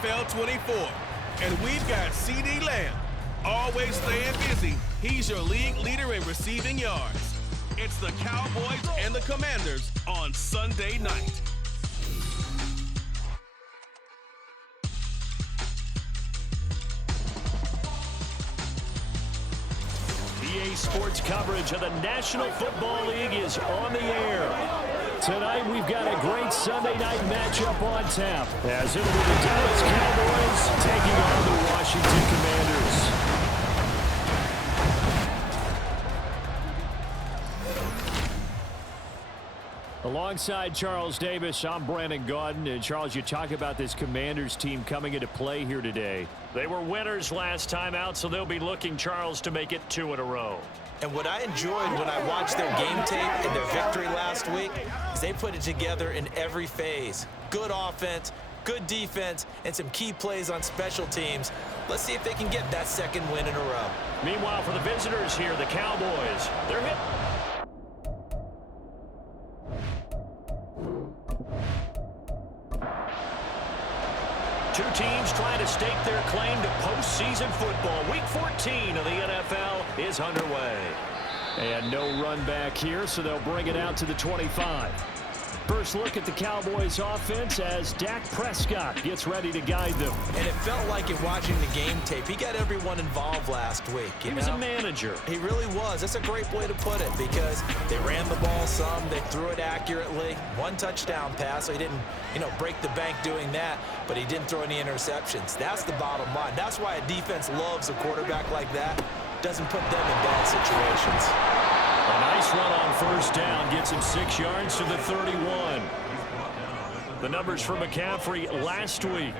NFL 24. And we've got CeeDee Lamb, always staying busy. He's your league leader in receiving yards. It's the Cowboys and the Commanders on Sunday night. EA Sports coverage of the National Football League is on the air. Tonight, we've got a great Sunday night matchup on tap, as it'll be the Dallas Cowboys taking on the Washington Commanders. Alongside Charles Davis, I'm Brandon Gaudin. And Charles, you talk about this Commanders team coming into play here today. They were winners last time out, so they'll be looking, Charles, to make it 2 in a row. And what I enjoyed when I watched their game tape and their victory last week is they put it together in every phase. Good offense, good defense, and some key plays on special teams. Let's see if they can get that second win in a row. Meanwhile, for the visitors here, the Cowboys, they're hit. Two teams trying to stake their claim to postseason football. Week 14 of the NFL is underway. And no run back here, so they'll bring it out to the 25. First look at the Cowboys offense as Dak Prescott gets ready to guide them. And it felt like it watching the game tape. He got everyone involved last week. He was a manager. He really was. That's a great way to put it because they ran the ball some. They threw it accurately. 1 touchdown pass, so he didn't, break the bank doing that, but he didn't throw any interceptions. That's the bottom line. That's why a defense loves a quarterback like that. Doesn't put them in bad situations. A nice run on first down gets him 6 yards to the 31. The numbers for McCaffrey last week: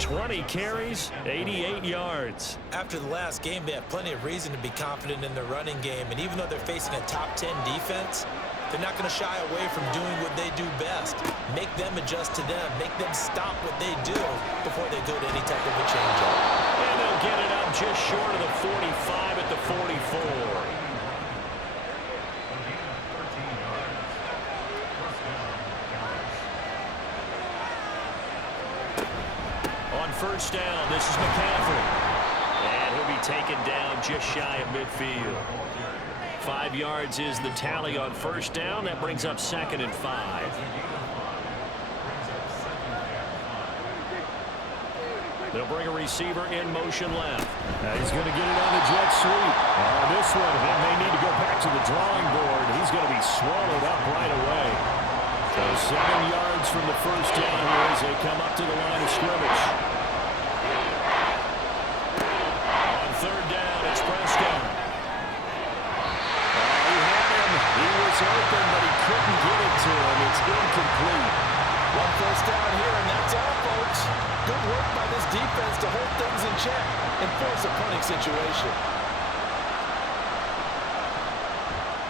20 carries, 88 yards. After the last game, they have plenty of reason to be confident in their running game. And even though they're facing a top 10 defense, they're not going to shy away from doing what they do best. Make them adjust to them. Make them stop what they do before they go to any type of a change-up. And they'll get it up just short of the 45 at the 44. On first down, this is McCaffrey. And he'll be taken down just shy of midfield. 5 yards is the tally on first down. That brings up 2nd and 5. They'll bring a receiver in motion left. He's going to get it on the jet sweep. This one, he may need to go back to the drawing board. He's going to be swallowed up right away. So 7 yards from the first down here as they come up to the line of scrimmage. On third down, it's Prescott. He had him. He was open, but he couldn't get it to him. It's incomplete. 1 first down here, and that's all, folks. Good work by this defense to hold things in check and force a punting situation.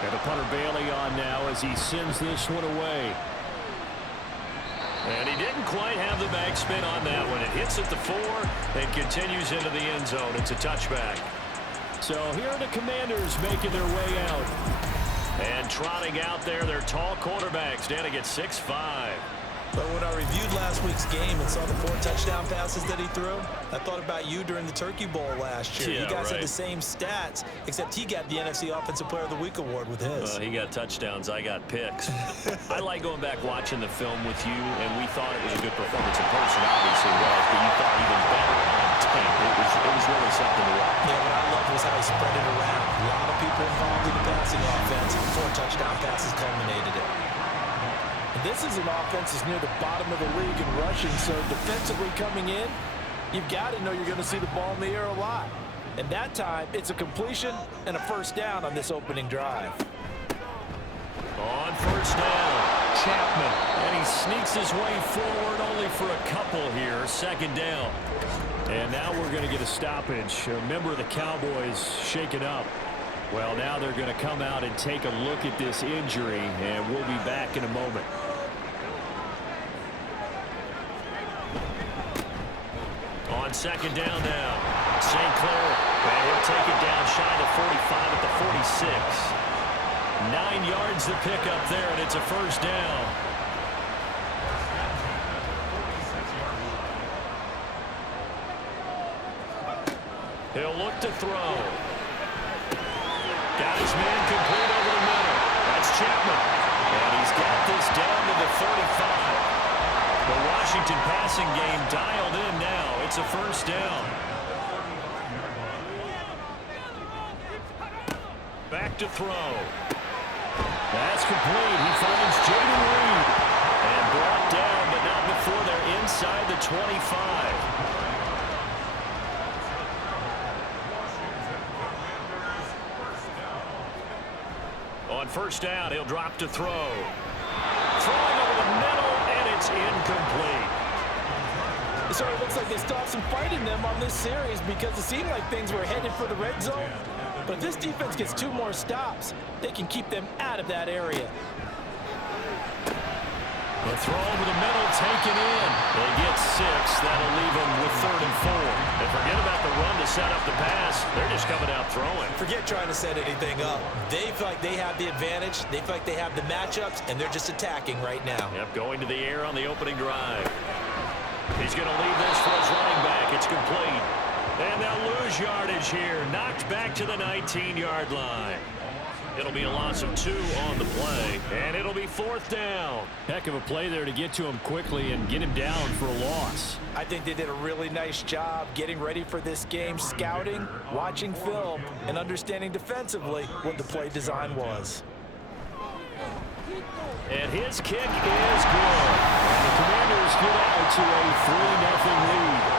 And the punter Bailey on now as he sends this one away. And he didn't quite have the backspin on that one. It hits at the 4 and continues into the end zone. It's a touchback. So here are the Commanders making their way out. And trotting out there, their tall quarterbacks standing at 6'5". But when I reviewed last week's game and saw the 4 touchdown passes that he threw, I thought about you during the Turkey Bowl last year. Yeah, you guys right. had the same stats, except he got the NFC Offensive Player of the Week award with his. He got touchdowns. I got picks. I like going back watching the film with you, and we thought it was a good performance in person. Obviously was, but you thought even better on tape. It was really something to watch. Yeah, what I loved was how he spread it around. A lot of people involved in the passing offense. 4 touchdown passes culminated it. This is an offense that's near the bottom of the league in rushing, so defensively coming in, you've got to know you're going to see the ball in the air a lot. And that time, it's a completion and a first down on this opening drive. On first down, Chapman. And he sneaks his way forward only for a couple here. 2nd down. And now we're going to get a stoppage. A member of the Cowboys shaken up. Well, now they're going to come out and take a look at this injury, and we'll be back in a moment. On 2nd down now, St. Clair, and he'll take it down shy of 45 at the 46. 9 yards to pick up there, and it's a first down. He'll look to throw. Got his man complete over the middle. That's Chapman. And he's got this down to the 35. The Washington passing game dialed in now. It's a first down. Back to throw. That's complete. He finds Jaden Reed. And brought down, but not before they're inside the 25. On first down, he'll drop to throw. Throwing over the middle, and it's incomplete. It sort of looks like they stopped some fight in them on this series because it seemed like things were headed for the red zone. But if this defense gets 2 more stops, they can keep them out of that area. The throw over the middle taken in. They get 6. That'll leave them with 3rd and 4. And forget about the run to set up the pass. They're just coming out throwing. Forget trying to set anything up. They feel like they have the advantage. They feel like they have the matchups, and they're just attacking right now. Yep, going to the air on the opening drive. He's going to leave this for his running back. It's complete. And they'll lose yardage here. Knocked back to the 19-yard line. It'll be a loss of 2 on the play, and it'll be 4th down. Heck of a play there to get to him quickly and get him down for a loss. I think they did a really nice job getting ready for this game, scouting, watching film, and understanding defensively what the play design was. And his kick is good. And the Commanders get out to a 3-0 lead.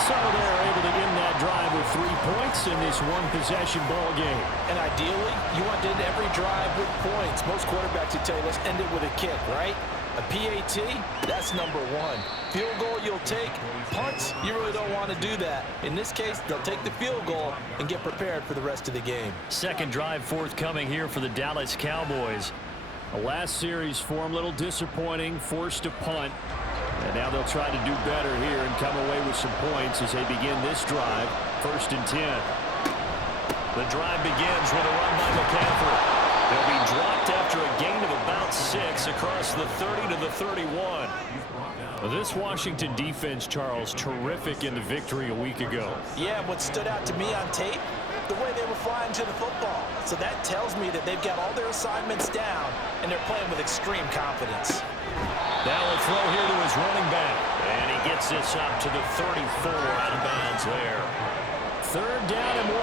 So they're able to end that drive with 3 points in this one-possession ball game. And ideally, you want to end every drive with points. Most quarterbacks would tell you, let's end it with a kick, right? A PAT, that's number 1. Field goal you'll take. Punts, you really don't want to do that. In this case, they'll take the field goal and get prepared for the rest of the game. Second drive forthcoming here for the Dallas Cowboys. The last series for them, a little disappointing, forced to punt. And now they'll try to do better here and come away with some points as they begin this drive. 1st and 10. The drive begins with a run by McCaffrey. They'll be dropped after a gain of about 6 across the 30 to the 31. This Washington defense, Charles, terrific in the victory a week ago. Yeah, what stood out to me on tape, the way they were flying to the football. So that tells me that they've got all their assignments down, and they're playing with extreme confidence. Now a throw here to his running back. And he gets this up to the 34 out of bounds there. 3rd down and 1.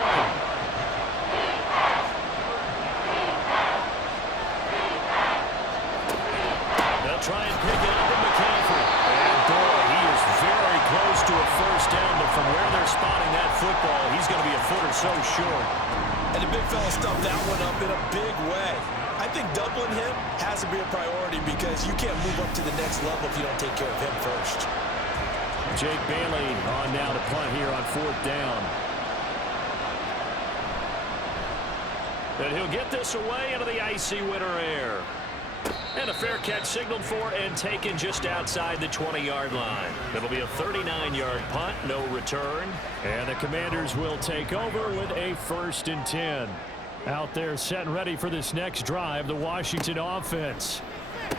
They'll try and pick it up with McCaffrey. And boy, he is very close to a first down, but from where they're spotting that football, he's going to be a foot or so short. And the big fella stuffed that one up in a big way. I think doubling him has to be a priority because you can't move up to the next level if you don't take care of him first. Jake Bailey on now to punt here on 4th down. And he'll get this away into the icy winter air. And a fair catch signaled for and taken just outside the 20-yard line. It'll be a 39-yard punt, no return. And the Commanders will take over with a 1st and 10. Out there set and ready for this next drive, the Washington offense.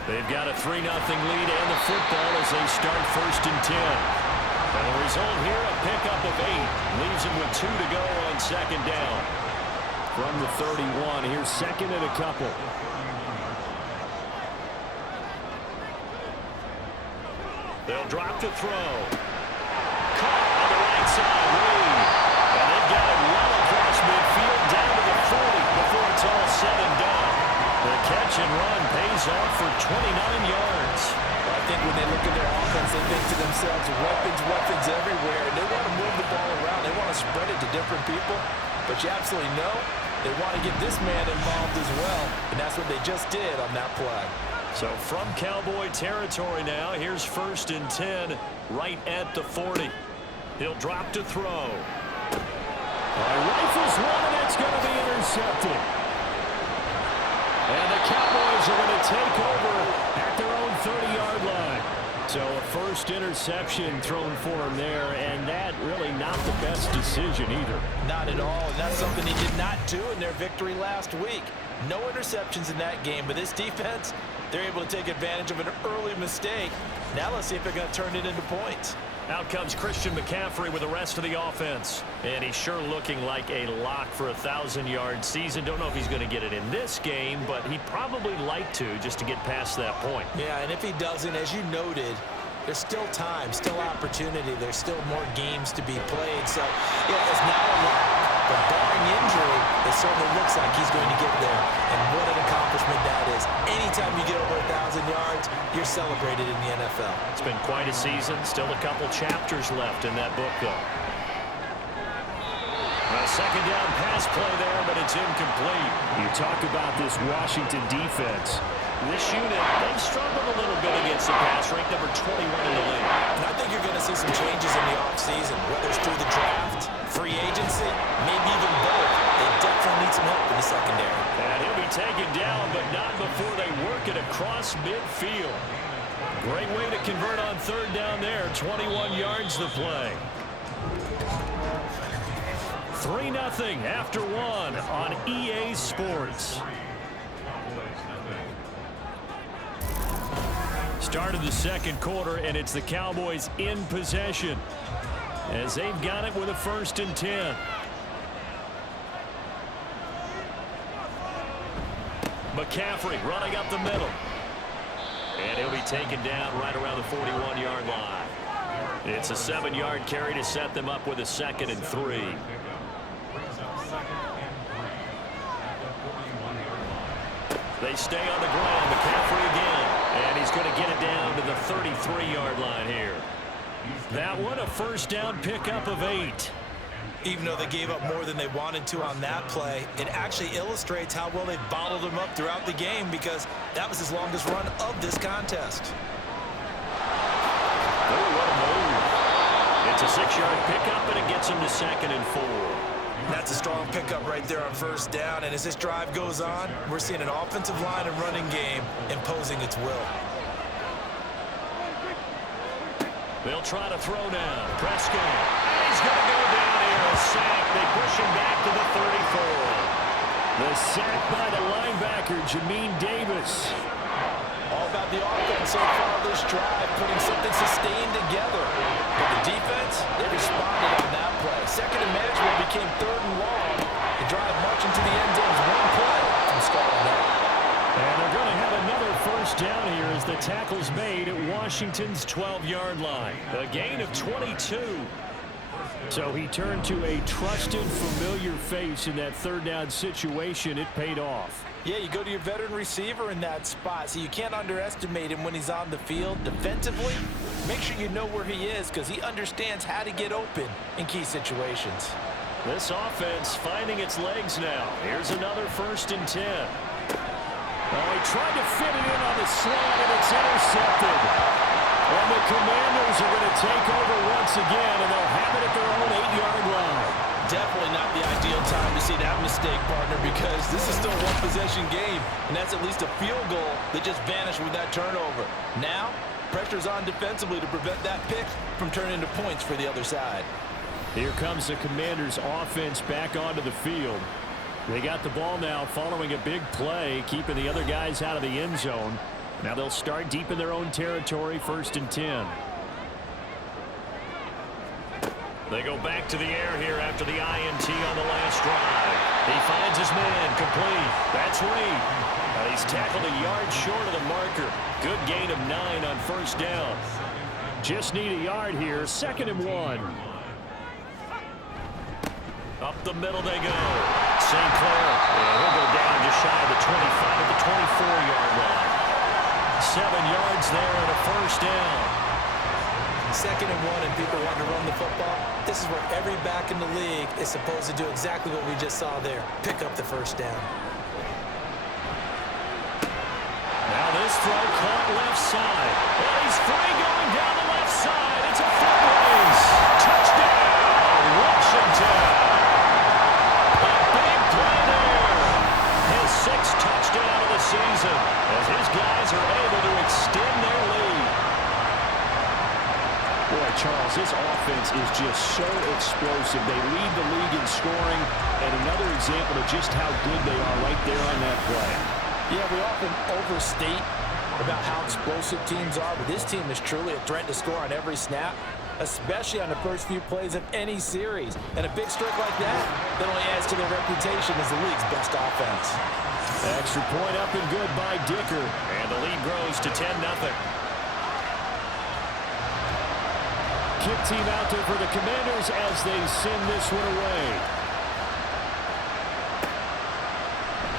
They've got a 3-0 lead and the football as they start 1st and 10. And the result here, a pickup of 8. Leaves them with 2 to go on 2nd down. From the 31, here's 2nd and a couple. They'll drop to throw. Caught on the right side, Reed. And they've got it well across midfield down to the 40 before it's all said and done. The catch and run pays off for 29 yards. Well, I think when they look at their offense, they think to themselves, weapons everywhere. And they want to move the ball around. They want to spread it to different people. But you absolutely know they want to get this man involved as well. And that's what they just did on that play. So from Cowboy territory now, here's 1st and 10 right at the 40. He'll drop to throw. Rifles one, and it's going to be intercepted. And the Cowboys are going to take over at their own 30-yard line. So a first interception thrown for him there, and that really not the best decision either. Not at all, and that's something he did not do in their victory last week. No interceptions in that game, but this defense, they're able to take advantage of an early mistake. Now let's see if they're going to turn it into points. Out comes Christian McCaffrey with the rest of the offense. And he's sure looking like a lock for a 1,000-yard season. Don't know if he's going to get it in this game, but he'd probably like to just to get past that point. Yeah, and if he doesn't, as you noted, there's still time, still opportunity. There's still more games to be played. So, yeah, it's not a lock. But barring injury, it certainly looks like he's going to get there. And what an accomplishment that is. Anytime you get over 1,000 yards, you're celebrated in the NFL. It's been quite a season. Still a couple chapters left in that book, though. A second down pass play there, but it's incomplete. You talk about this Washington defense. This unit, they've struggled a little bit against the pass, ranked number 21 in the league. And I think you're going to see some changes in the offseason, whether it's through the draft, free agency, maybe even both. They definitely need some help in the secondary. And he'll be taken down, but not before they work it across midfield. Great way to convert on third down there. 21 yards to play. 3-0 after one on EA Sports. Start of the second quarter, and it's the Cowboys in possession as they've got it with a 1st and 10. McCaffrey running up the middle. And he'll be taken down right around the 41-yard line. It's a 7-yard carry to set them up with a 2nd and 3. They stay on the ground. McCaffrey again. And he's going to get it down to the 33-yard line here. That one, a 1st down pickup of 8. Even though they gave up more than they wanted to on that play, it actually illustrates how well they bottled them up throughout the game, because that was his longest run of this contest. Oh, what a move. It's a 6-yard pickup, and it gets him to 2nd and 4. That's a strong pickup right there on 1st down, and as this drive goes on, we're seeing an offensive line and running game imposing its will. They'll try to throw down. Prescott. And he's going to go down here. A sack. They push him back to the 34. The sack by the linebacker, Jamin Davis. All about the offense so far this drive, putting something sustained together. But the defense, they responded on that play. 2nd and management became 3rd and long. The drive marching to the end zone is one play from starting that. And they're going to have another 1st down here as the tackle's made at Washington's 12-yard line. A gain of 22. So he turned to a trusted, familiar face in that 3rd down situation. It paid off. Yeah, you go to your veteran receiver in that spot, so you can't underestimate him when he's on the field. Defensively, make sure you know where he is, because he understands how to get open in key situations. This offense finding its legs now. Here's another 1st and 10. Oh, he tried to fit it in on the slant, and it's intercepted. And the Commanders are going to take over once again, and they'll have it at their own 8-yard line. Definitely not the ideal time to see that mistake, partner, because this is still a one-possession game, and that's at least a field goal that just vanished with that turnover. Now, pressure's on defensively to prevent that pick from turning into points for the other side. Here comes the Commanders' offense back onto the field. They got the ball now following a big play, keeping the other guys out of the end zone. Now they'll start deep in their own territory, 1st and 10. They go back to the air here after the INT on the last drive. He finds his man, complete. That's Reed. He's tackled a yard short of the marker. Good gain of 9 on 1st down. Just need a yard here, 2nd and 1. Up the middle they go. St. Clair. And he'll go down just shy of the 25 at the 24-yard line. 7 yards there and a 1st down. 2nd and 1 and people want to run the football. This is where every back in the league is supposed to do exactly what we just saw there. Pick up the 1st down. Now this throw caught left side. And he's free going down the left side. It's a foot race. Touchdown, Washington. A big play there. His 6th touchdown of the season as his guys are able to extend their lead. Boy, Charles, this offense is just so explosive. They lead the league in scoring, and another example of just how good they are right there on that play. Yeah, we often overstate about how explosive teams are, but this team is truly a threat to score on every snap. especially on the first few plays of any series. And a big streak like that only adds to their reputation as the league's best offense. Extra point up and good by Dicker. And the lead grows to 10-0. Kick team out there for the Commanders as they send this one away.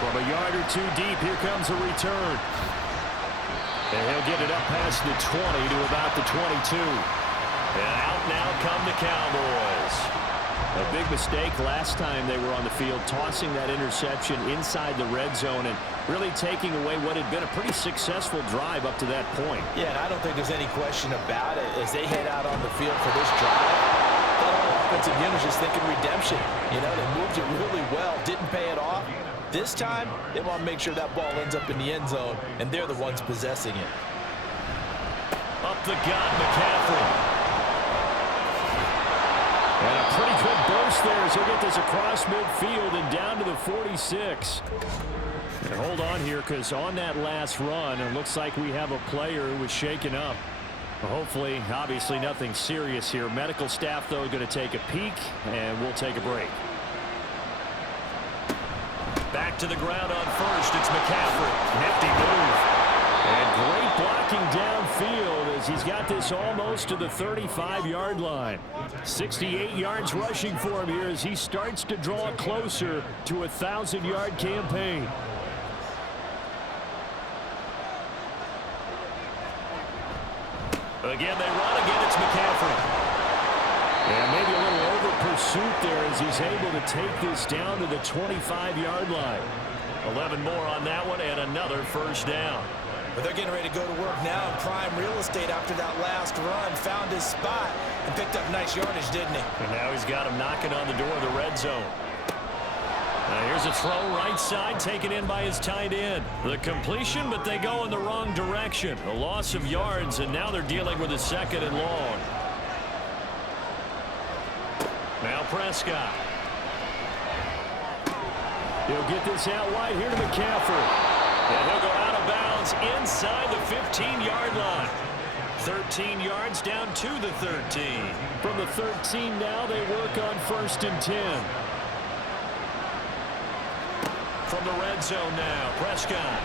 From a yard or two deep, here comes a return. And he'll get it up past the 20 to about the 22. And out now come the Cowboys. A big mistake last time they were on the field, tossing that interception inside the red zone and really taking away what had been a pretty successful drive up to that point. Yeah, and I don't think there's any question about it as they head out on the field for this drive. That whole offensive unit is just thinking redemption. You know, they moved it really well, didn't pay it off. This time, they want to make sure that ball ends up in the end zone, and they're the ones possessing it. Up the gut, McCaffrey. And a pretty good burst there as he'll get this across midfield and down to the 46. And hold on here, because on that last run, it looks like we have a player who was shaken up. Hopefully, obviously nothing serious here. Medical staff, though, going to take a peek, and we'll take a break. Back to the ground on first. It's McCaffrey. Nifty move. And great blocking downfield as he's got this almost to the 35-yard line. 68 yards rushing for him here as he starts to draw closer to a 1,000-yard campaign. Again, they run. Again, it's McCaffrey. And maybe a little over pursuit there as he's able to take this down to the 25-yard line. 11 more on that one and another first down. But they're getting ready to go to work now in prime real estate after that last run. Found his spot and picked up nice yardage, didn't he? And now he's got him knocking on the door of the red zone. Now here's a throw right side taken in by his tight end. The completion, but they go in the wrong direction. A loss of yards, and now they're dealing with a 2nd and long. Now Prescott. He'll get this out wide here to McCaffrey. And he'll go out of bounds inside the 15-yard line. 13 yards down to the 13. From the 13 now, they work on 1st and 10. From the red zone now, Prescott.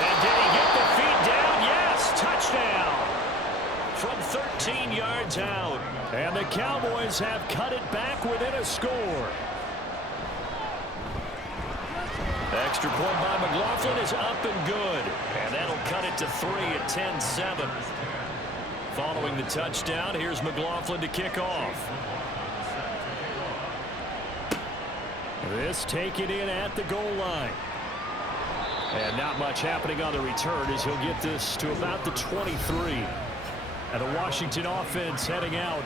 And did he get the feet down? Yes, touchdown. From 13 yards out. And the Cowboys have cut it back within a score. Extra point by McLaughlin is up and good. And that'll cut it to 3 at 10-7. Following the touchdown, here's McLaughlin to kick off. This taken in at the goal line. And not much happening on the return as he'll get this to about the 23. And the Washington offense heading out.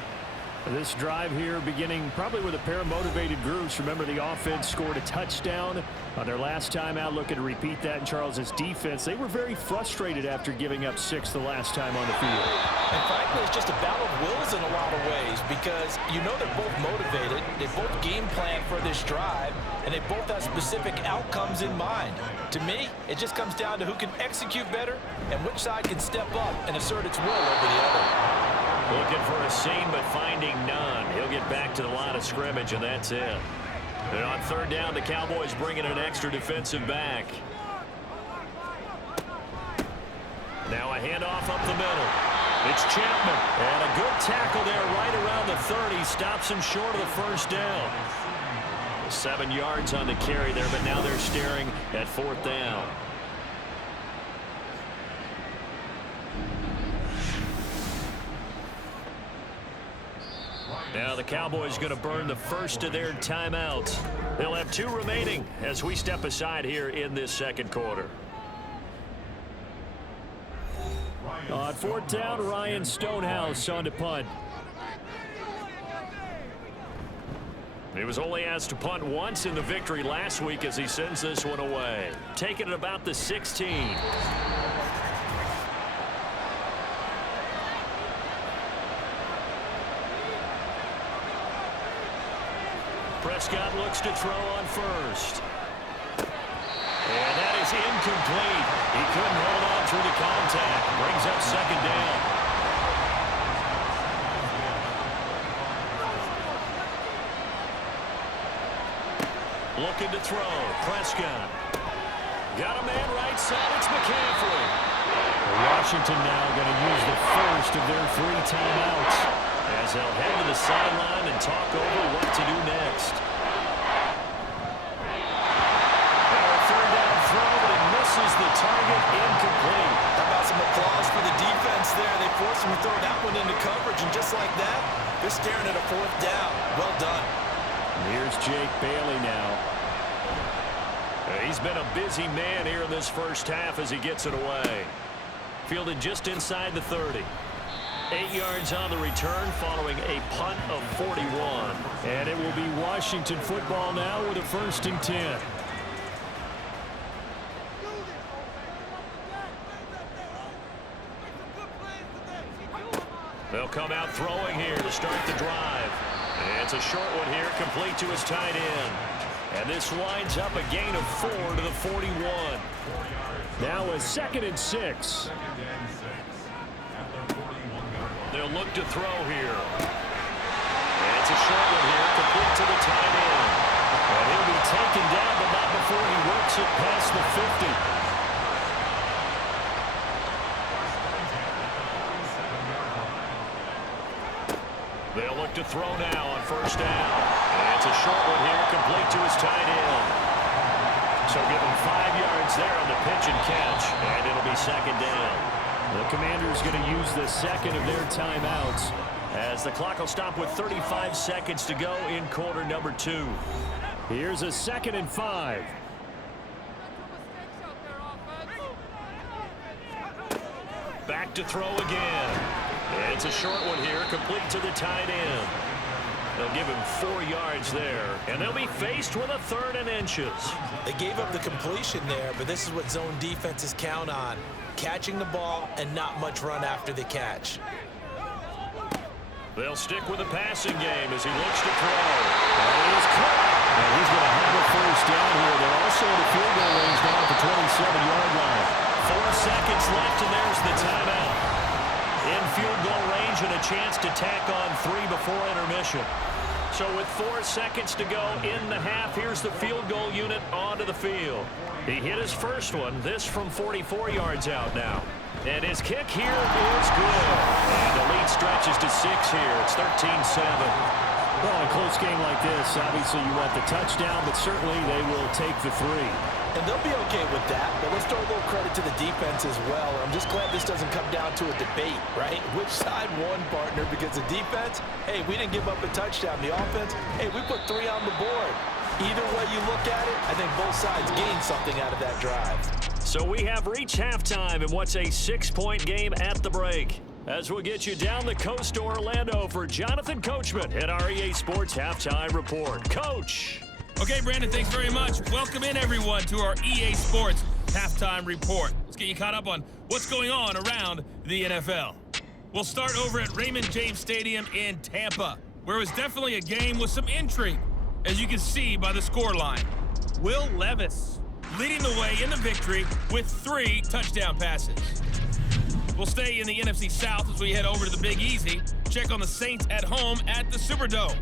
This drive here beginning probably with a pair of motivated groups. Remember, the offense scored a touchdown on their last time out. Looking to repeat that in Charles's defense. They were very frustrated after giving up 6 the last time on the field. And frankly, it's just a battle of wills in a lot of ways because you know they're both motivated. They both game plan for this drive, and they both have specific outcomes in mind. To me, it just comes down to who can execute better and which side can step up and assert its will over the other. Looking for a seam, but finding none. He'll get back to the line of scrimmage, and that's it. And on 3rd down, the Cowboys bring in an extra defensive back. Now a handoff up the middle. It's Chapman. And a good tackle there right around the 30. Stops him short of the 1st down. 7 yards on the carry there, but now they're staring at 4th down. Now the Cowboys going to burn the first of their timeouts. They'll have 2 remaining as we step aside here in this 2nd quarter. On 4th down, Ryan Stonehouse on to punt. He was only asked to punt once in the victory last week as he sends this one away. Taking it about the 16. Prescott looks to throw on first. And that is incomplete. He couldn't hold on through the contact. Brings up 2nd down. Looking to throw. Prescott. Got a man right side. It's McCaffrey. Washington now going to use the first of their 3 timeouts as they'll head to the sideline and talk over what to do next. Now a third down throw, but it misses the target. Incomplete. How about some applause for the defense there? They forced him to throw that one into coverage, and just like that, they're staring at a 4th down. Well done. Here's Jake Bailey now. He's been a busy man here in this first half as he gets it away. Fielded just inside the 30. 8 yards on the return following a punt of 41. And it will be Washington football now with a 1st and 10. They'll come out throwing here to start the drive. It's a short one here, complete to his tight end. And this winds up a gain of 4 to the 41. Now a 2nd and 6. They'll look to throw here. And it's a short one here, complete to the tight end. And he'll be taken down, but not before he works it past the 50. They'll look to throw now on 1st down. And it's a short one here, complete to his tight end. So give him 5 yards there on the pitch and catch, and it'll be 2nd down. The Commanders going to use the 2nd of their timeouts as the clock will stop with 35 seconds to go in quarter number 2. Here's a 2nd and 5. Back to throw again. It's a short one here, complete to the tight end. They'll give him 4 yards there, and they'll be faced with a 3rd and inches. They gave up the completion there, but this is what zone defenses count on. Catching the ball and not much run after the catch. They'll stick with the passing game as he looks to throw. And he is caught. And he's going to have a 1st down here. They're also in the field goal range now at the 27-yard line. 4 seconds left, and there's the timeout. In field goal range and a chance to tack on 3 before intermission. So with 4 seconds to go in the half, here's the field goal unit onto the field. He hit his first one, this from 44 yards out now. And his kick here is good. And the lead stretches to 6 here. It's 13-7. Well, in a close game like this, obviously you want the touchdown, but certainly they will take the 3. And they'll be okay with that, but let's throw a little credit to the defense as well. I'm just glad this doesn't come down to a debate, right? Which side won, partner? Because the defense, hey, we didn't give up a touchdown. The offense, hey, we put 3 on the board. Either way you look at it, I think both sides gained something out of that drive. So we have reached halftime in what's a 6-point game at the break. As we'll get you down the coast to Orlando for Jonathan Coachman at our EA Sports Halftime Report. Coach. Okay, Brandon, thanks very much. Welcome in, everyone, to our EA Sports Halftime Report. Let's get you caught up on what's going on around the NFL. We'll start over at Raymond James Stadium in Tampa, where it was definitely a game with some intrigue, as you can see by the scoreline. Will Levis leading the way in the victory with 3 touchdown passes. We'll stay in the NFC South as we head over to the Big Easy, check on the Saints at home at the Superdome.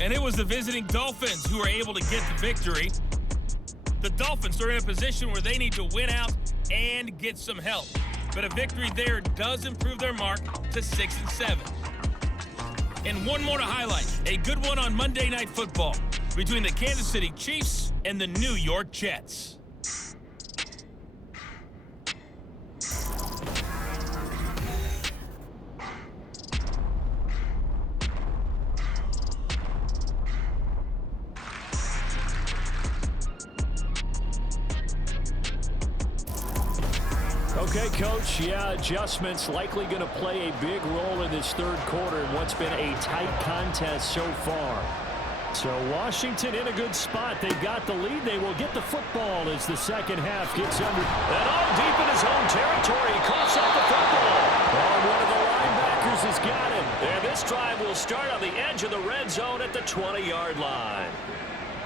And it was the visiting Dolphins who were able to get the victory. The Dolphins are in a position where they need to win out and get some help. But a victory there does improve their mark to 6-7. And one more to highlight, a good one on Monday Night Football between the Kansas City Chiefs and the New York Jets. Okay, Coach, adjustments likely going to play a big role in this 3rd quarter in what's been a tight contest so far. So Washington in a good spot. They've got the lead. They will get the football as the 2nd half gets under. And all deep in his own territory, he coughs up the football. Oh, one of the linebackers has got him. And this drive will start on the edge of the red zone at the 20-yard line.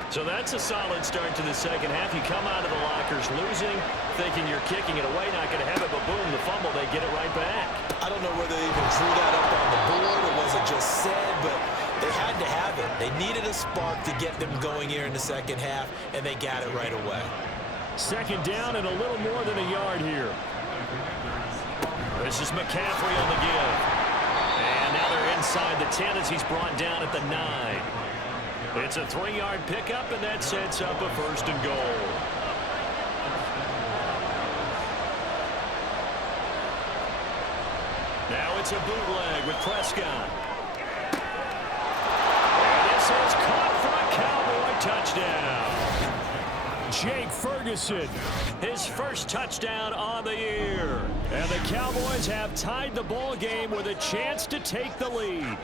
So that's a solid start to the 2nd half. You come out of the lockers losing, thinking you're kicking it away, not going to have it, but boom, the fumble, they get it right back. I don't know whether they even drew that up on the board or was it just said, but they had to have it. They needed a spark to get them going here in the second half, and they got it right away. Second down and a little more than a yard here. This is McCaffrey on the give. And now they're inside the 10 as he's brought down at the 9. It's a 3-yard pickup, and that sets up a first and goal. Now it's a bootleg with Prescott. And this is caught for a Cowboy touchdown. Jake Ferguson, his first touchdown on the year. And the Cowboys have tied the ball game with a chance to take the lead.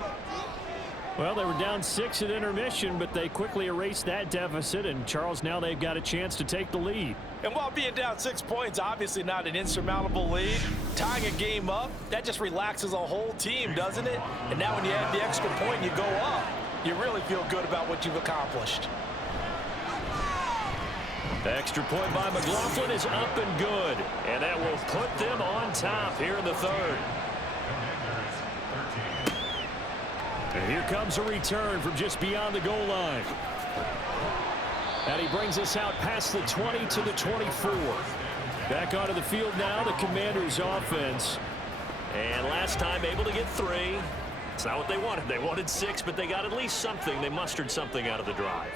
Well, they were down 6 at intermission, but they quickly erased that deficit. And, Charles, now they've got a chance to take the lead. And while being down 6 points, obviously not an insurmountable lead, tying a game up, that just relaxes a whole team, doesn't it? And now when you add the extra point and you go up, you really feel good about what you've accomplished. The extra point by McLaughlin is up and good. And that will put them on top here in the third. And here comes a return from just beyond the goal line. And he brings us out past the 20 to the 24. Back onto the field now, the Commanders' offense. And last time able to get 3. It's not what they wanted. They wanted 6, but they got at least something. They mustered something out of the drive.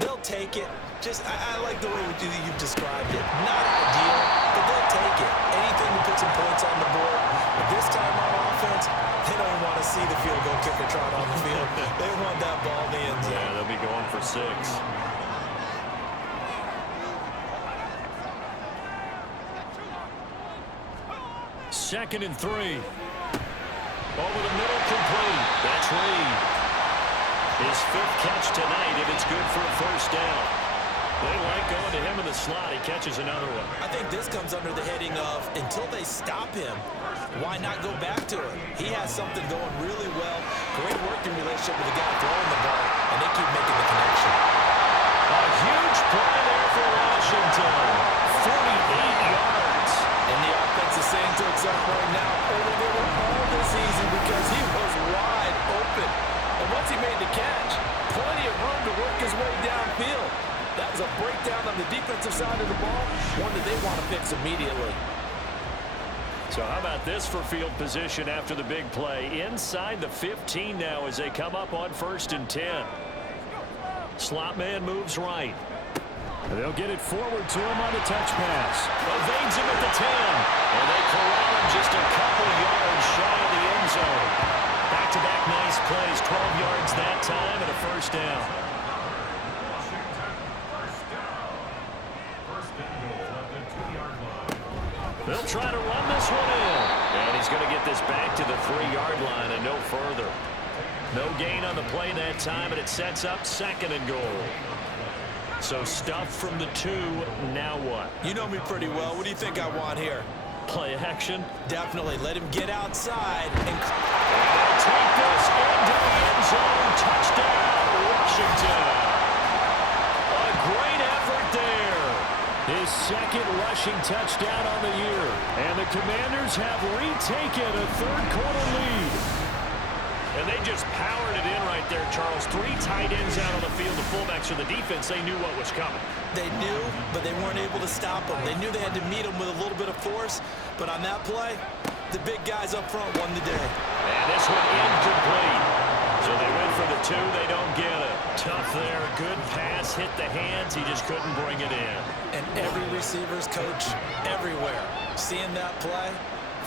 They'll take it. I like the way you've described it. Not ideal, but they'll take it. Anything to put some points on the board. But this time on offense, they don't want to see the field goal kicker trot on the field. They want that ball in the end zone. Yeah, they'll be going for 6. Second and 3. Over the middle, complete. That's Reed. His 5th catch tonight, and it's good for a first down. They like going to him in the slot. He catches another one. I think this comes under the heading of, until they stop him, why not go back to it? He has something going really well. Great working relationship with the guy throwing the ball, and they keep making the connection. A huge play there for Washington. 48 yards. And the offense is saying to itself right now, only they were all this easy because he was wide open. And once he made the catch, plenty of room to work his way downfield. That was a breakdown on the defensive side of the ball, one that they want to fix immediately. So how about this for field position after the big play? Inside the 15 now as they come up on 1st and 10. Slot man moves right. They'll get it forward to him on the touch pass. Evades him at the 10. And they corral him just a couple yards shy of the end zone. Back-to-back nice plays, 12 yards that time and a first down. They'll try to run this one in. And he's going to get this back to the 3-yard line and no further. No gain on the play that time, and it sets up 2nd and goal. So stuff from the 2, now what? You know me pretty well. What do you think I want here? Play action? Definitely. Let him get outside. And they'll take this into the end zone. Touchdown, Washington. A great effort there. His 2nd rushing touchdown on the year. And the Commanders have retaken a 3rd-quarter lead. And they just powered it in right there, Charles. 3 tight ends out on the field. The fullbacks or the defense, they knew what was coming. They knew, but they weren't able to stop him. They knew they had to meet him with a little bit of force. But on that play, the big guys up front won the day. And this one incomplete. So they went for the 2. They don't get it. Tough there. Good pass. Hit the hands. He just couldn't bring it in. And every receiver's coach everywhere. Seeing that play,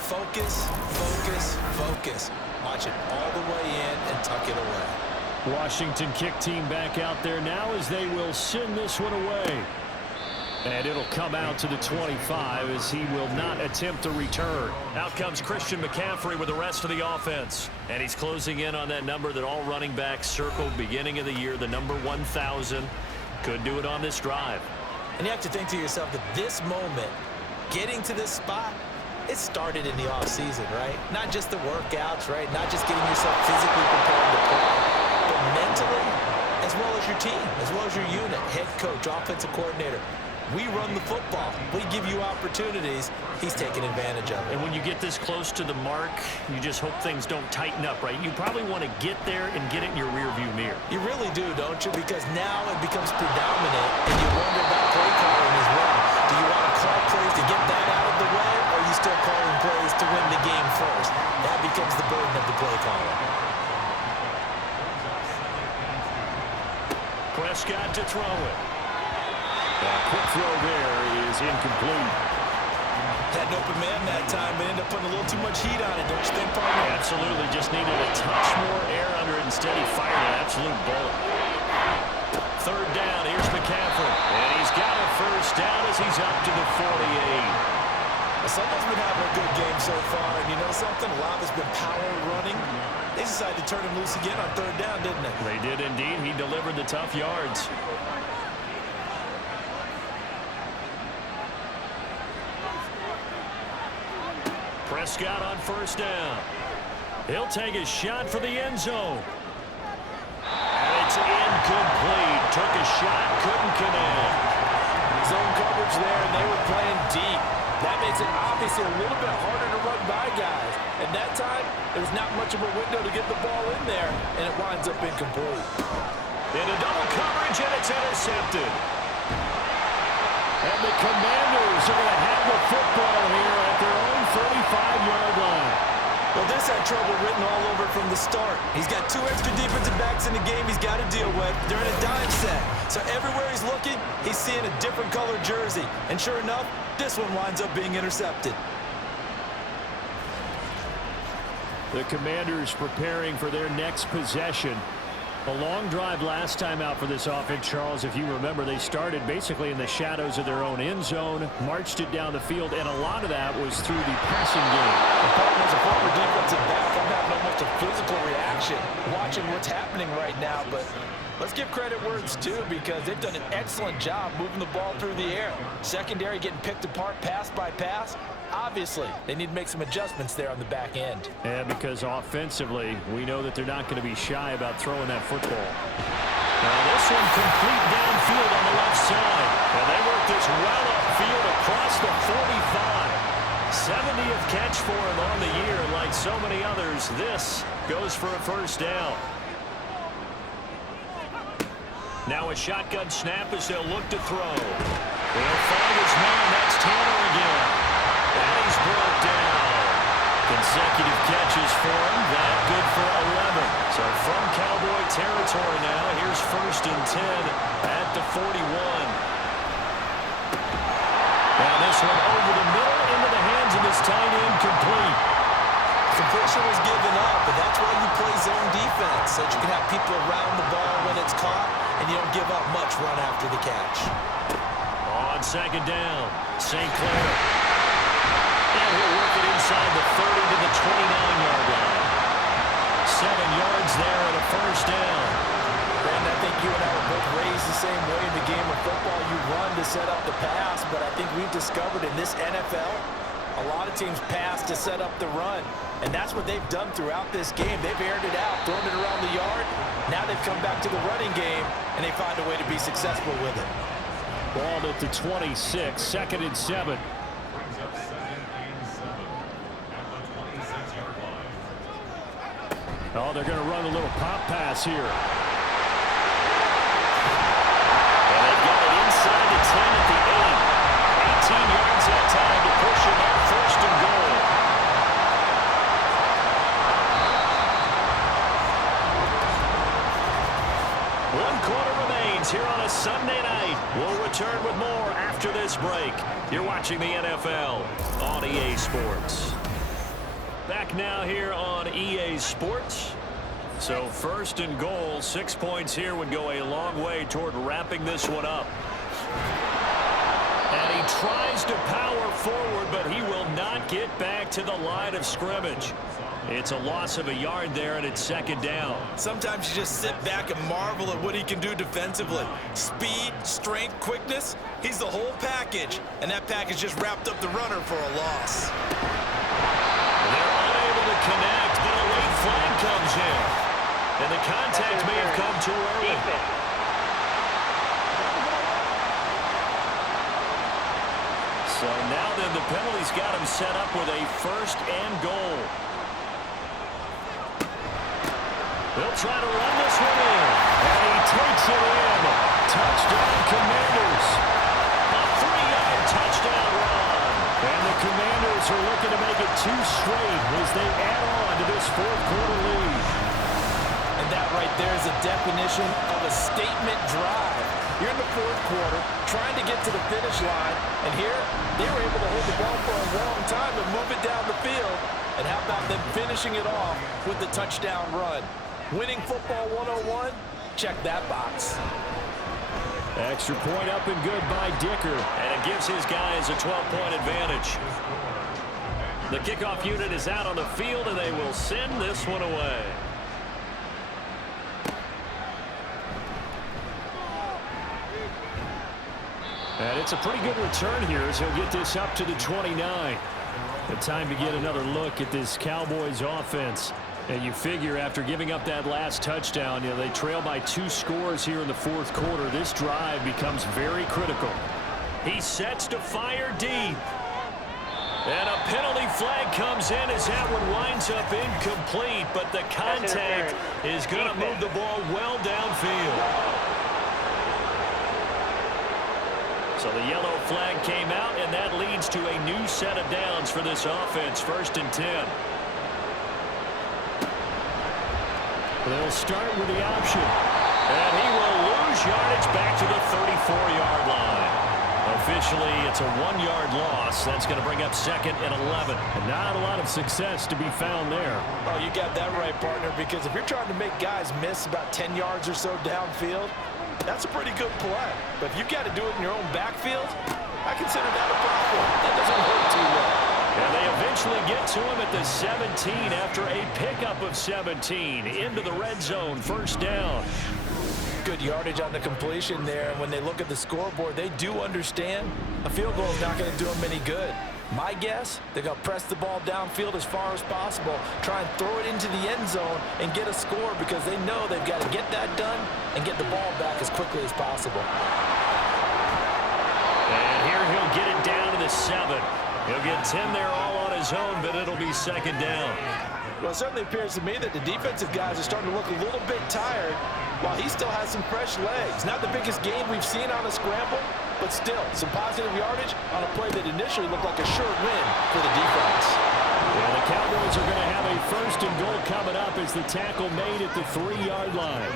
focus, focus, focus. Watch it all the way in and tuck it away. Washington kick team back out there now as they will send this one away. And it'll come out to the 25 as he will not attempt a return. Out comes Christian McCaffrey with the rest of the offense. And he's closing in on that number that all running backs circled beginning of the year, the number 1,000. Could do it on this drive. And you have to think to yourself that this moment, getting to this spot, it started in the offseason, right? Not just the workouts, right? Not just getting yourself physically prepared to play, but mentally, as well as your team, as well as your unit, head coach, offensive coordinator. We run the football. We give you opportunities. He's taking advantage of it. And when you get this close to the mark, you just hope things don't tighten up, right? You probably want to get there and get it in your rearview mirror. You really do, don't you? Because now it becomes predominant, and you wonder about play calling as well. Do you want to call plays to get that out of the way, or are you still calling plays to win the game first? That becomes the burden of the play caller. Prescott to throw it. That quick throw there is incomplete. Had an open man that time, but ended up putting a little too much heat on it, don't you think, partner? Absolutely. Just needed a touch more air under it. Instead, he fired an absolute bullet. Third down. Here's McCaffrey. And he's got a first down as he's up to the 48. Someone's been having a good game so far, and you know something? A lot has been power running. They decided to turn him loose again on third down, didn't they? They did indeed. He delivered the tough yards. Prescott on first down. He'll take a shot for the end zone. And it's incomplete. Took a shot, couldn't connect. Zone coverage there, and they were playing deep. That makes it obviously a little bit harder to run by guys. And that time, there was not much of a window to get the ball in there, and it winds up incomplete. In a double coverage, and it's intercepted. And the Commanders are going to have the football here at their own 35-yard line. Well, this had trouble written all over from the start. He's got two extra defensive backs in the game he's got to deal with. They're in a dime set. So everywhere he's looking, he's seeing a different colored jersey. And sure enough, this one winds up being intercepted. The Commanders preparing for their next possession. A long drive last time out for this offense, Charles. If you remember, they started basically in the shadows of their own end zone, marched it down the field, and a lot of that was through the passing game. As a former defensive back, I'm having almost a physical reaction watching what's happening right now, but let's give credit where it's due because they've done an excellent job moving the ball through the air. Secondary getting picked apart pass by pass. Obviously, they need to make some adjustments there on the back end. And because offensively, we know that they're not going to be shy about throwing that football. Now this one complete downfield on the left side. And they work this well upfield across the 45. 70th catch for him on the year. Like so many others, this goes for a first down. Now a shotgun snap as they'll look to throw. They'll find his man. That's Tanner again. And he's brought down. Consecutive catches for him. That good for 11. So from Cowboy territory now, here's 1st and 10 at the 41. Now this one over the middle into the hands of this tight end, complete. Completion was given up, but that's why you play zone defense, so that you can have people around the ball when it's caught, and you don't give up much run after the catch. On second down, St. Clair. And he'll work it inside the 30 to the 29-yard line. 7 yards there and a first down. Brandon, I think you and I were both raised the same way in the game of football. You run to set up the pass, but I think we've discovered in this NFL, a lot of teams pass to set up the run. And that's what they've done throughout this game. They've aired it out, thrown it around the yard. Now they've come back to the running game, and they find a way to be successful with it. Ball at the 26, 2nd and 7. Oh, they're going to run a little pop pass here. And they've got it inside the 10 at the 8. 18 yards that time to push it out, 1st and goal. One quarter remains here on a Sunday night. We'll return with more after this break. You're watching the NFL on EA Sports. Back now here on EA Sports. So 1st and goal, 6 points here would go a long way toward wrapping this one up. And he tries to power forward, but he will not get back to the line of scrimmage. It's a loss of a yard there, and it's 2nd down. Sometimes you just sit back and marvel at what he can do defensively. Speed, strength, quickness, he's the whole package. And that package just wrapped up the runner for a loss. They're unable to connect, but a late flag comes in. And the contact may have come too early. So now then the penalty's got him set up with a 1st and goal. They'll try to run this one in. And he takes it in. Touchdown Commanders. A 3-yard touchdown run. And the Commanders are looking to make it 2 straight as they add on to this 4th quarter lead. And that right there is a definition of a statement drive. You're in the 4th quarter, trying to get to the finish line, and here they were able to hold the ball for a long time and move it down the field. And how about them finishing it off with the touchdown run? Winning football 101, check that box. Extra point up and good by Dicker, and it gives his guys a 12-point advantage. The kickoff unit is out on the field, and they will send this one away. And it's a pretty good return here as he'll get this up to the 29. The time to get another look at this Cowboys offense. And you figure after giving up that last touchdown, they trail by 2 scores here in the 4th quarter. This drive becomes very critical. He sets to fire deep. And a penalty flag comes in as that one winds up incomplete. But the contact is going to move the ball well downfield. So the yellow flag came out, and that leads to a new set of downs for this offense. 1st and 10. They'll start with the option. And he will lose yardage back to the 34-yard line. Officially, it's a 1-yard loss. That's going to bring up 2nd and 11. And not a lot of success to be found there. Oh, you got that right, partner, because if you're trying to make guys miss about 10 yards or so downfield, that's a pretty good play. But if you've got to do it in your own backfield, I consider that a problem. That doesn't hurt too well. And they eventually get to him at the 17 after a pickup of 17 into the red zone. 1st down. Good yardage on the completion there. And when they look at the scoreboard, they do understand a field goal is not going to do them any good. My guess, they're going to press the ball downfield as far as possible, try and throw it into the end zone and get a score because they know they've got to get that done and get the ball back as quickly as possible. And here he'll get it down to the 7. He'll get 10 there all on his own, but it'll be 2nd down. Well, it certainly appears to me that the defensive guys are starting to look a little bit tired while he still has some fresh legs. Not the biggest gain we've seen on a scramble, but still some positive yardage on a play that initially looked like a sure win for the defense. Yeah, the Cowboys are going to have a 1st and goal coming up as the tackle made at the 3-yard line.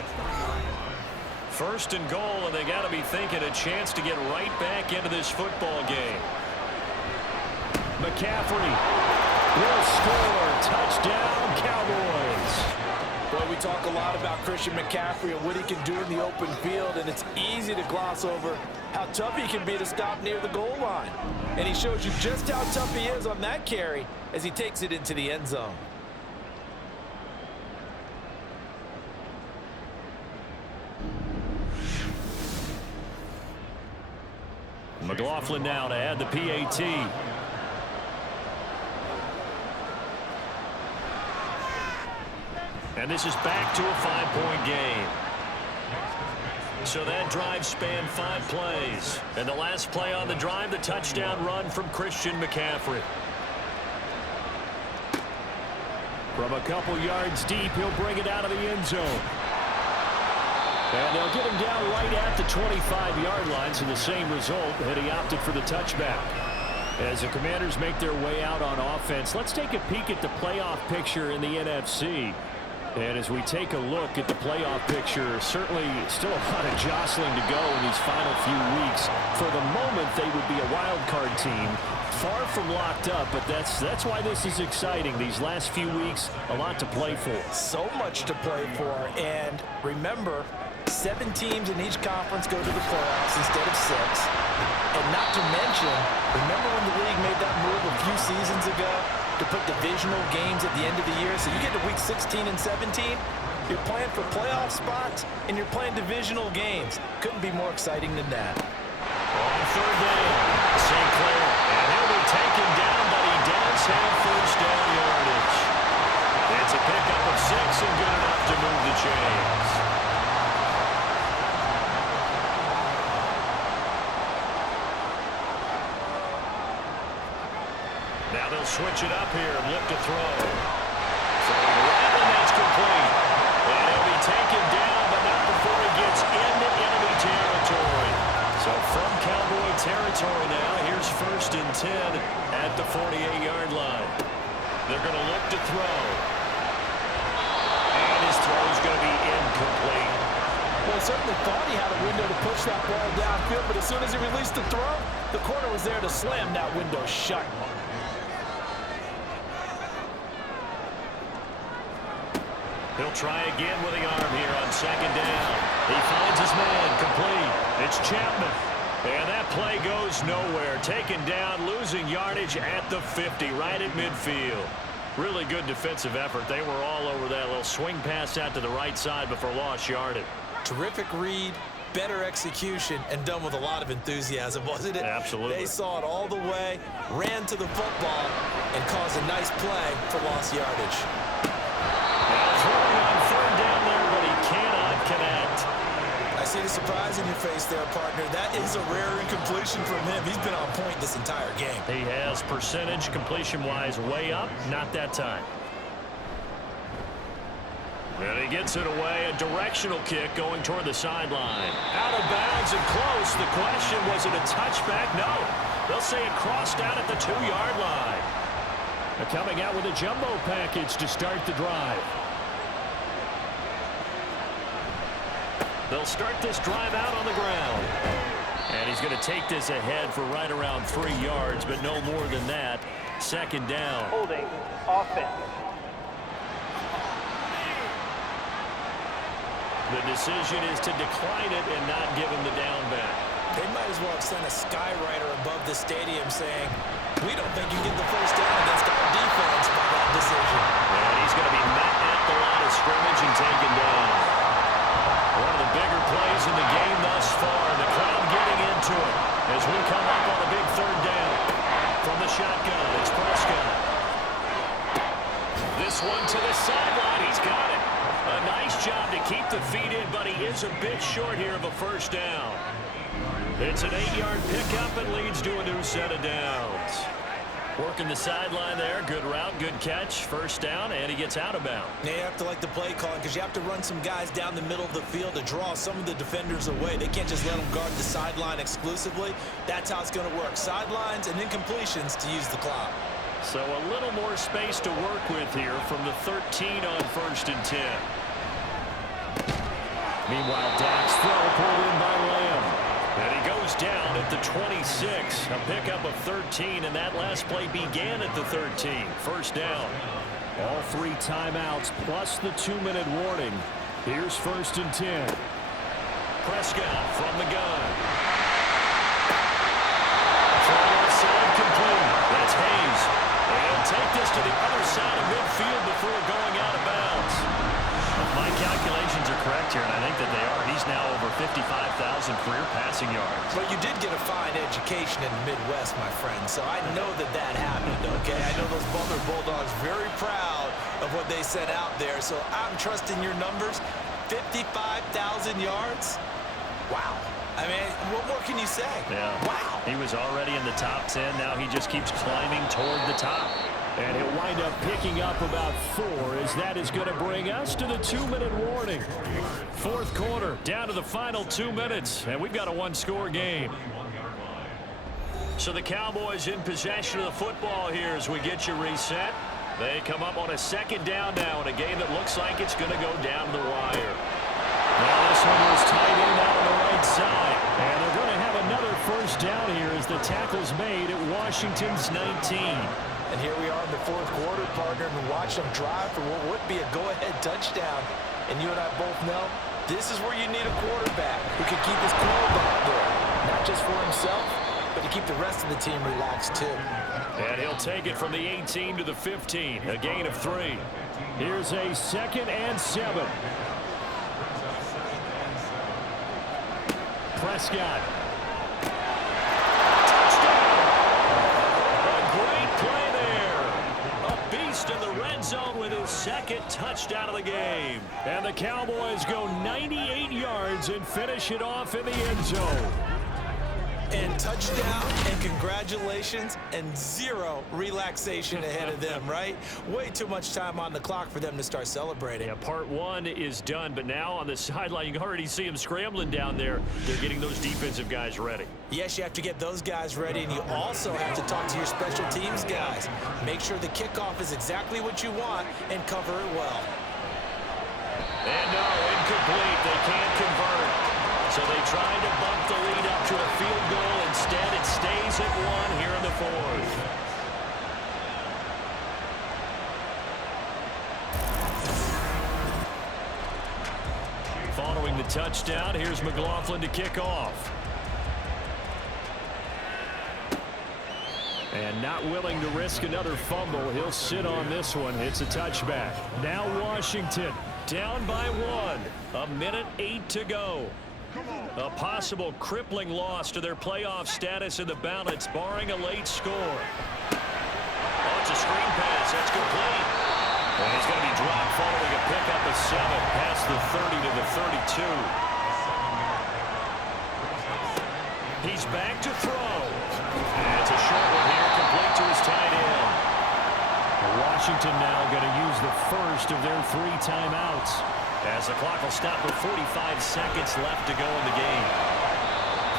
1st and goal, and they got to be thinking a chance to get right back into this football game. McCaffrey will score. Touchdown, Cowboys. Boy, we talk a lot about Christian McCaffrey and what he can do in the open field, and it's easy to gloss over how tough he can be to stop near the goal line. And he shows you just how tough he is on that carry as he takes it into the end zone. McLaughlin now to add the PAT. And this is back to a 5-point game. So that drive spanned 5 plays. And the last play on the drive, the touchdown run from Christian McCaffrey. From a couple yards deep, he'll bring it out of the end zone. And they'll get him down right at the 25-yard line, so the same result, and he opted for the touchback. As the Commanders make their way out on offense, let's take a peek at the playoff picture in the NFC. And as we take a look at the playoff picture, certainly still a lot of jostling to go in these final few weeks. For the moment, they would be a wild card team, far from locked up, but that's why this is exciting. These last few weeks, a lot to play for. So much to play for, and remember, 7 teams in each conference go to the playoffs instead of 6. And not to mention, remember when the league made that move a few seasons ago to put divisional games at the end of the year? So you get to week 16 and 17, you're playing for playoff spots, and you're playing divisional games. Couldn't be more exciting than that. On 3rd down, St. Clair, and he'll be taken down, but he does have 1st down yardage. It's a pickup of 6 and good enough to move the chains. Now they'll switch it up here and look to throw. And that's complete. And he'll be taken down, but not before he gets into enemy territory. So from Cowboy territory now, here's 1st and 10 at the 48-yard line. They're going to look to throw. And his throw is going to be incomplete. Well, he certainly thought he had a window to push that ball downfield, but as soon as he released the throw, the corner was there to slam that window shut. He'll try again with the arm here on 2nd down. He finds his man complete. It's Chapman. And that play goes nowhere. Taken down, losing yardage at the 50, right at midfield. Really good defensive effort. They were all over that little swing pass out to the right side before lost yardage. Terrific read, better execution, and done with a lot of enthusiasm, wasn't it? Absolutely. They saw it all the way, ran to the football, and caused a nice play for lost yardage. Throwing on 3rd down there, but he cannot connect. I see the surprise in your face there, partner. That is a rare incompletion from him. He's been on point this entire game. He has percentage completion-wise way up, not that time. And he gets it away, a directional kick going toward the sideline. Out of bounds and close. The question, was it a touchback? No. They'll say it crossed out at the 2-yard line. They're coming out with a jumbo package to start the drive. They'll start this drive out on the ground. And he's going to take this ahead for right around 3 yards, but no more than that. 2nd down. Holding offense. The decision is to decline it and not give him the down back. They might as well have sent a skywriter above the stadium saying, we don't think you get the 1st down against our defense by that decision. And he's going to be met at the line of scrimmage and taken down. One of the bigger plays in the game thus far. The crowd getting into it as we come up on a big 3rd down. From the shotgun, it's Prescott. This one to the sideline. He's got it. A nice job to keep the feet in, but he is a bit short here of a 1st down. It's an 8-yard pickup and leads to a new set of downs. Working the sideline there. Good route, good catch. 1st down, and he gets out of bounds. Yeah, you have to like the play calling because you have to run some guys down the middle of the field to draw some of the defenders away. They can't just let them guard the sideline exclusively. That's how it's going to work. Sidelines and incompletions to use the clock. So a little more space to work with here from the 13 on 1st and 10. Meanwhile, Dak's throw pulled in by Lamb. And he goes down at the 26. A pickup of 13, and that last play began at the 13. 1st down. All 3 timeouts plus the 2-minute warning. Here's 1st and 10. Prescott from the gun. Throw inside complete. That's Hayes. And take this to the other side of midfield before going out of bounds. If my calculations are correct here, and I think that they are, he's now over 55,000 career passing yards. But you did get a fine education in the Midwest, my friend, so I know that that happened, okay? I know those Butler Bulldogs very proud of what they sent out there, so I'm trusting your numbers. 55,000 yards? Wow. I mean, what more can you say? Yeah. Wow. He was already in the top 10. Now he just keeps climbing toward the top. And he'll wind up picking up about 4 as that is going to bring us to the 2-minute warning. 4th quarter, down to the final 2 minutes, and we've got a 1-score game. So the Cowboys in possession of the football here as we get you reset. They come up on a 2nd down now in a game that looks like it's going to go down the wire. Now this one was tight end out on the right side. And they're going to have another 1st down here as the tackle's made at Washington's 19. And here we are in the 4th quarter, partner, and watch them drive for what would be a go-ahead touchdown. And you and I both know this is where you need a quarterback who can keep his cool back there. Not just for himself, but to keep the rest of the team relaxed too. And he'll take it from the 18 to the 15, a gain of 3. Here's a 2nd and 7. Prescott. In the red zone with his 2nd touchdown of the game. And the Cowboys go 98 yards and finish it off in the end zone. And touchdown, and congratulations, and zero relaxation ahead of them, right? Way too much time on the clock for them to start celebrating. Yeah, part one is done, but now on the sideline, you can already see them scrambling down there. They're getting those defensive guys ready. Yes, you have to get those guys ready, and you also have to talk to your special teams guys. Make sure the kickoff is exactly what you want and cover it well. And no, incomplete. They can't convert. So they tried to bump the lead up to a field goal. Instead, it stays at 1 here in the fourth. Following the touchdown, here's McLaughlin to kick off. And not willing to risk another fumble. He'll sit on this one. It's a touchback. Now Washington down by 1. 1:08 to go. A possible crippling loss to their playoff status in the balance, barring a late score. Oh, it's a screen pass. That's complete. And he's going to be dropped following a pickup of 7 past the 30 to the 32. He's back to throw. And it's a short one here, complete to his tight end. Washington now going to use the first of their 3 timeouts, as the clock will stop with 45 seconds left to go in the game.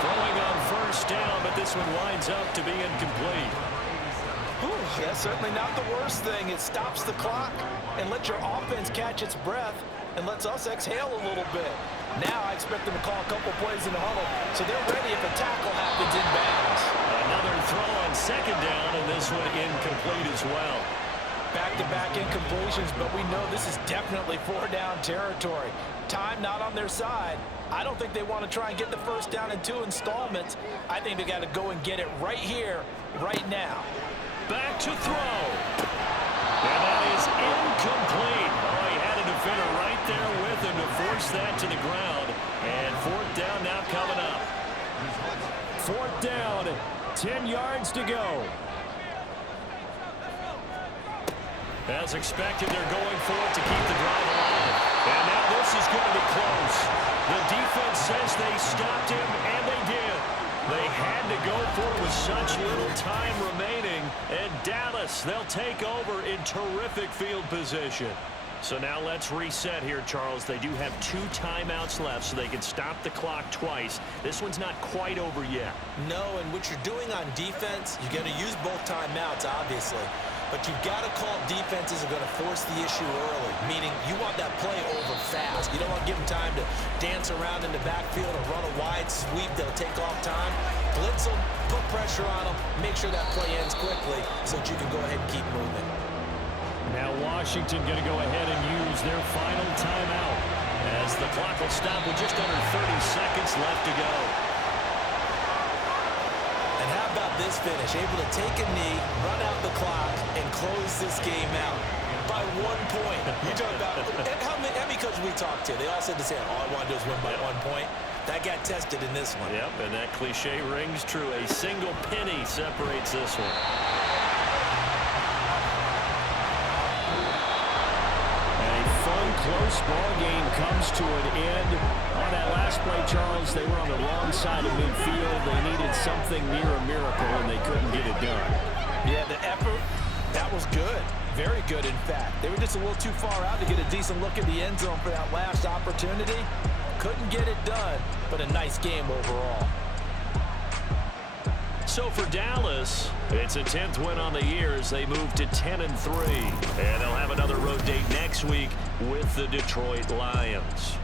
Throwing on first down, but this one winds up to be incomplete. Whew, that's certainly not the worst thing. It stops the clock and lets your offense catch its breath and lets us exhale a little bit. Now I expect them to call a couple plays in the huddle, so they're ready if a tackle happens in bounds. Another throw on second down, and this one incomplete as well. Back-to-back incompletions, but we know this is definitely 4-down territory. Time not on their side. I don't think they want to try and get the first down in 2 installments. I think they got to go and get it right here, right now. Back to throw. And that is incomplete. Oh, he had a defender right there with him to force that to the ground. And 4th down now coming up. 4th down, 10 yards to go. As expected, they're going for it to keep the drive alive. And now this is going to be close. The defense says they stopped him, and they did. They had to go for it with such little time remaining. And Dallas, they'll take over in terrific field position. So now let's reset here, Charles. They do have 2 timeouts left, so they can stop the clock twice. This one's not quite over yet. No, and what you're doing on defense, you got to use both timeouts, obviously. But you've got to call defenses are going to force the issue early, meaning you want that play over fast. You don't want to give them time to dance around in the backfield or run a wide sweep that'll take off time. Blitz them, put pressure on them, make sure that play ends quickly so that you can go ahead and keep moving. Now Washington going to go ahead and use their final timeout, as the clock will stop with just under 30 seconds left to go. And how about this finish? Able to take a knee, run out the clock, and close this game out by 1 point. You talk about how many coaches we talked to? They all said the same. All I want to do is win by 1 point. That got tested in this one. Yep, and that cliche rings true. A single penny separates this one. Close ball game comes to an end. On that last play, Charles, they were on the wrong side of midfield. They needed something near a miracle, and they couldn't get it done. Yeah, the effort, that was good. Very good, in fact. They were just a little too far out to get a decent look at the end zone for that last opportunity. Couldn't get it done, but a nice game overall. So for Dallas, it's a 10th win on the year as they move to 10-3. And they'll have another road date next week with the Detroit Lions.